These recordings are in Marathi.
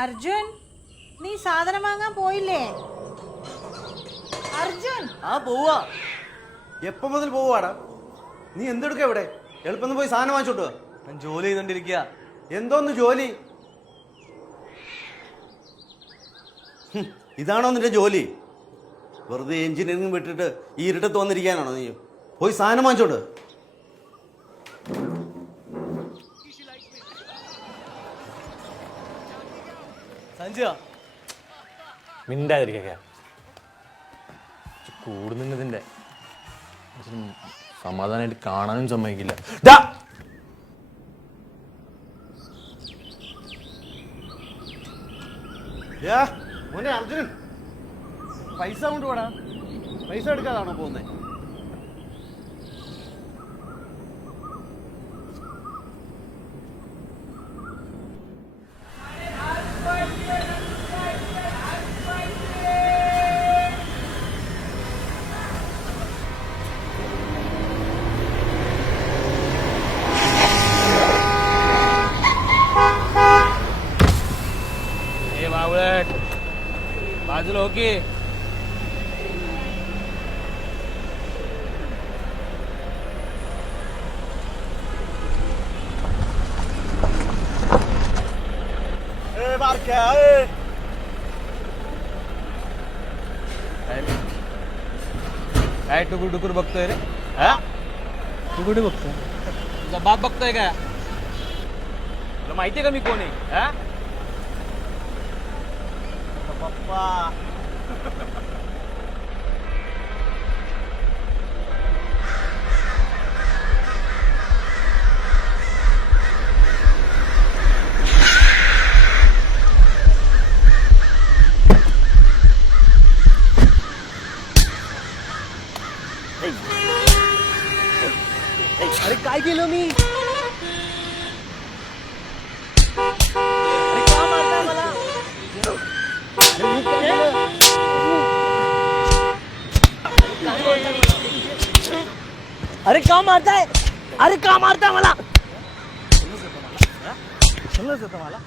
അർജുൻ, നീ സാധനം വാങ്ങാൻ പോയില്ലേ? അർജുൻ, ആ പോവാ. എപ്പോ മുതൽ പോവാടാ? നീ എന്തെടുക്ക ഇവിടെ? എളുപ്പം പോയി സാധനം വാങ്ങിച്ചോട്ട്. ഞാൻ ജോലി ചെയ്തോണ്ടിരിക്കുക. എന്തോന്ന് ജോലി? ഇതാണോ നിന്റെ ജോലി? വെറുതെ എഞ്ചിനീയറിംഗ് വിട്ടിട്ട് ഈ ഇരുട്ടത്ത് വന്നിരിക്കാനാണോ നീ? പോയി സാധനം വാങ്ങിച്ചോട്ട്. സഞ്ജയ മിണ്ടാതിരിക്ക. കൂടുന്നതിന്റെ സമാധാനമായിട്ട് കാണാനും സമ്മതിക്കില്ല. മോനെ അർജുനൻ, പൈസ കൊണ്ടുപോടാ. പൈസ എടുക്കാതാണോ പോകുന്നേ? बाजूला हो की. काय टुकुर टुकुर बघतोय रे? टुकुर बघतोय? तुझा बाप बघतोय का? तुला माहितीये का मी कोण आहे? पप्पा अरे काय केलं मी? अरे का मारताय? अरे का मारताय मला? समजत होतं मला.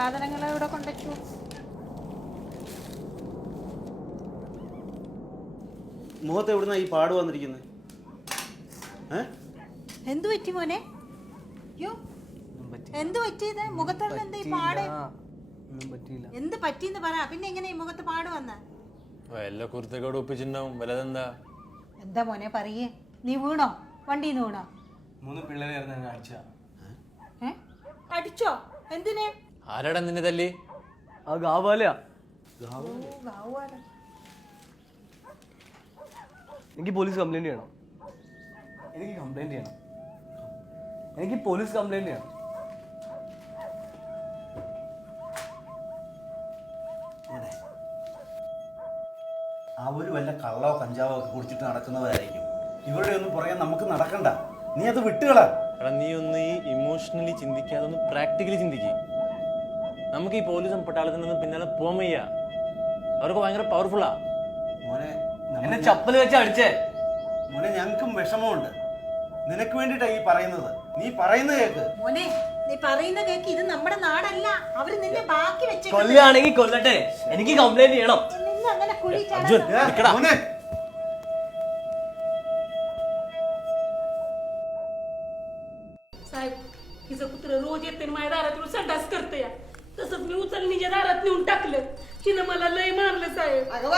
സാധനങ്ങൾ ഇവിടെ കൊണ്ടുവച്ചു. മുഖത്ത് എവിടുന്ന ഈ പാട് വന്നിരിക്കുന്നത്? എന്തു പറ്റി മോനെ? യോ എന്തു പറ്റിയത്? മുഖത്തെല്ലാം എന്താ ഈ പാട്? എന്ത് പറ്റിന്ന് പറ. പിന്നെ എങ്ങനെ ഈ മുഖത്ത് പാട് വന്ന? വല്ല കുർത്തക്കോട് ഒപ്പിച്ചിട്ടുണ്ടാവും. വല്ലതെന്താ? എന്താ മോനെ പറയേ? നീ വീണോ? വണ്ടിന്ന് വീണോ? 3 പിള്ളേരായിരുന്നു അടിച്ച. അടിച്ചോ? എന്തിനെ? ആരാടാ നിന്നെ തല്ലി? ആ ഗാവാലയാ. എനിക്ക് പോലീസ് കംപ്ലൈന്റ് ചെയ്യണം. എനിക്ക് പോലീസ് കംപ്ലൈന്റ് ചെയ്യണം. അവര് വല്ല കള്ളോ കഞ്ചാവോ ഒക്കെ കുടിച്ചിട്ട് നടക്കുന്നവരായിരിക്കും. ഇവരുടെ ഒന്നും പുറകെ നമുക്ക് നടക്കണ്ട. നീ അത് വിട്ടുകളാ. എടാ നീ ഒന്ന് ഈ ഇമോഷണലി ചിന്തിക്കാതെ ഒന്ന് പ്രാക്ടിക്കലി ചിന്തിക്കുക. നമുക്ക് ഈ പോലീസും പട്ടാളത്തിനൊന്നും പിന്നാലെ പോകാൻ വയ്യ. അവർക്ക് ഭയങ്കര പവർഫുള്ളാ. മോനെ എന്നെ ചപ്പല് വെച്ച് അടിച്ചേ. മോനെ ഞങ്ങൾക്കും വിഷമമുണ്ട്. നിനക്ക് വേണ്ടിട്ടാ ഈ പറയുന്നത്. നീ പറയുന്നത് കേക്ക്. മോനെ നീ പറയുന്ന കേക്ക്. ഇത് നമ്മുടെ നാടല്ല. അവര് നിന്നെ ബാക്കി വെച്ച് കൊല്ലാണെങ്കിൽ കൊല്ലട്ടെ. എനിക്ക് കംപ്ലൈന്റ് ചെയ്യണം. നിന്ന് അങ്ങനെ കുഴി അർജുൻ, നിക്കടാ. മോനെ साहेब हिचं कुत्र रोज येते आणि माझ्या दारात येऊन संडास करते या. तसंच मी उचलणीच्या दारात नेऊन टाकलं. हिनं मला लय मारलं साहेब. अगं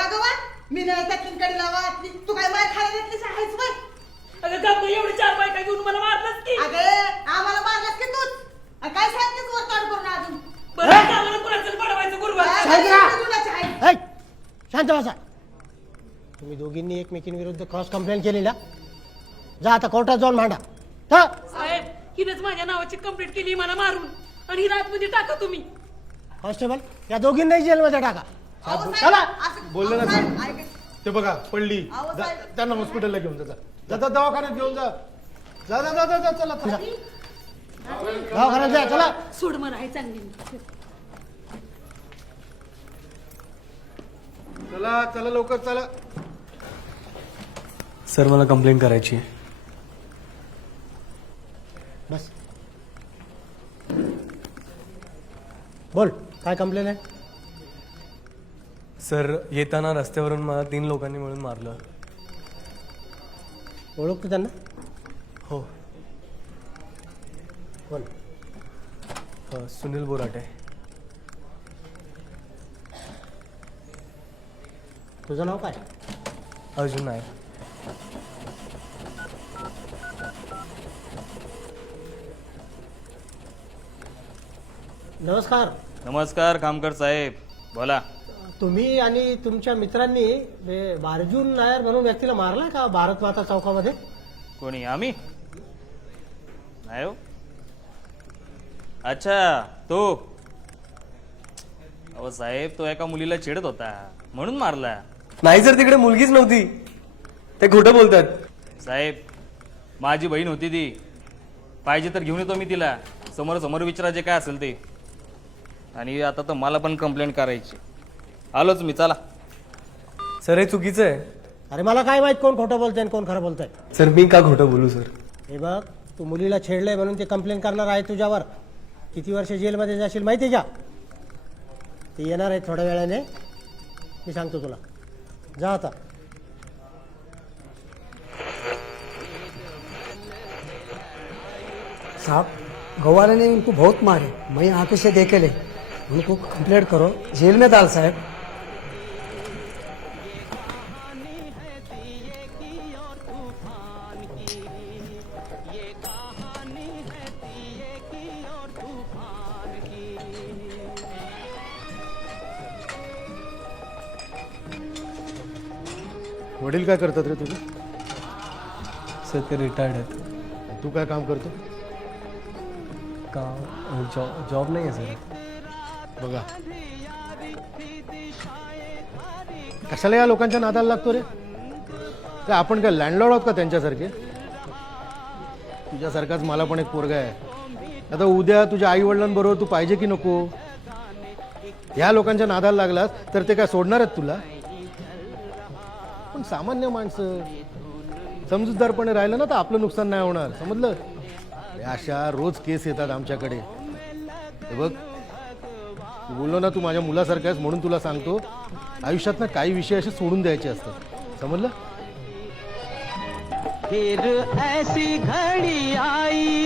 मी नाही त्यातून लावा. तू काय मार खायला घेतलीस आहेस बघ. अगं गप्प एवढी 4 बायका घेऊन मला मारलंच की. अगं आम्हाला मारलास की तूच. काय सांगतेस वर तोड करून अजून? बरं आम्हाला कुणाचं पडवायचं गुरुवार. शांत बसा. तुम्ही दोघींनी एकमेकींविरुद्ध क्रॉस कंप्लेंट केली ना? जा आता कोर्टात जाऊन मांडा. साहेब हिनंच माझ्या नावाची कंप्लेंट केली मला मारून. आणि ही रातमध्ये टाका तुम्ही. कॉन्स्टेबल या दोघींनाही जेलमध्ये टाका. चला. बोलले ना ते बघा पडली. त्यांना हॉस्पिटलला घेऊन जा. दवाखान्यात घेऊन जा. जा चला. दवाखान्यात जा. चला. सोड मला हे चांगली. चला लवकर चला. सर मला कंप्लेंट करायची आहे. बस बोल काय कंप्लेंट आहे? सर येताना रस्त्यावरून मला 3 लोकांनी मिळून मारलं. ओळखतो त्यांना? हो. कोण? सुनील बोराटे. तुझं नाव काय? अर्जुन नायर. नमस्कार. नमस्कार कामकर साहेब, बोला. तुम्ही आणि तुमच्या मित्रांनी अर्जुन नायर म्हणून व्यक्तीला मारला का भारत माता चौकामध्ये? कोणी? आम्ही नाही हो. अच्छा तो. अहो साहेब तो एका मुलीला चिडत होता म्हणून मारला. नाही सर तिकडे मुलगीच नव्हती. ते खोटं बोलतात. साहेब माझी बहीण होती ती. पाहिजे तर घेऊन येतो मी तिला. समोर विचारायचे काय असेल ते. आणि आता तर मला पण कंप्लेंट करायची. आलोच मी. चला. सर हे चुकीचं आहे. अरे मला काय माहित कोण खोटं बोलतंय आणि कोण खरं बोलतंय. सर मी का खोटं बोलू सर? हे बघ तू मुलीला छेडलंय म्हणून ते कंप्लेंट करणार आहे तुझ्यावर. किती वर्ष जेलमध्ये जाशील माहिती आहे का? ते येणार आहे थोड्या वेळाने. मी सांगतो तुला. जा आता. साहब गवारे ने उनको बहुत मारे. मैं आंखों से देखे ले. उनको कंप्लेंट करो, जेल में डाल साहब. वडील काय करतात रे तुझे? सर ते रिटायर्ड आहेत. तू काय काम करतो? काम जॉब नाही आहे सर. बघा कशाला या लोकांच्या नादाला लागतो रे? काय आपण काय लँडलॉर्ड आहोत का त्यांच्यासारखे? तुझ्यासारखाच मला पण एक पोरगा आहे. आता उद्या तुझ्या आई वडिलांबरोबर तू पाहिजे की नको? ह्या लोकांच्या नादाला लागलास तर ते काय सोडणार आहेत तुला? पण सामान्य माणसं समजूतदारपणे राहिलं ना तर आपलं नुकसान नाही होणार. समजलं? अशा रोज केस येतात आमच्याकडे. हे बघ बोललो ना तू माझ्या मुलासारखा आहेस म्हणून तुला सांगतो, आयुष्यात ना काही विषय असे सोडून द्यायचे असतात, समजलं? फिर ऐसी घड़ी आई,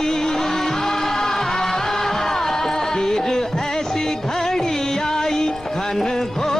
फिर ऐसी घड़ी आई, घन घोर